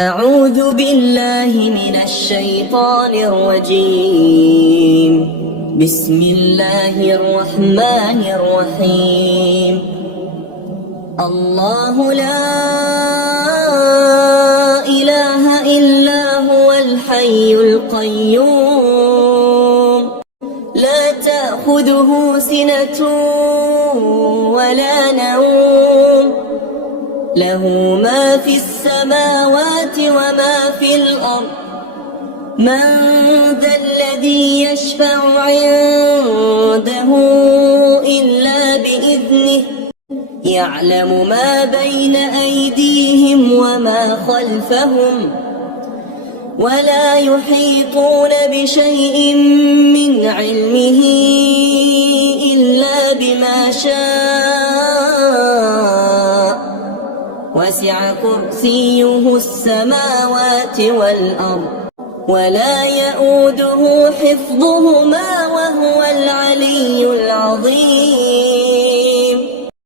أعوذ بالله من الشيطان الرجيم. بسم الله الرحمن الرحيم. الله لا إله إلا هو الحي القيوم لا تأخذه سنة ولا نوم له ما في السماوات وما في الأرض من ذا الذي يشفع عنده إلا بإذنه يعلم ما بين أيديهم وما خلفهم ولا يحيطون بشيء من علمه إلا بما شاء وسع كرسيه السماوات والأرض ولا يؤوده حفظهما وهو العلي العظيم.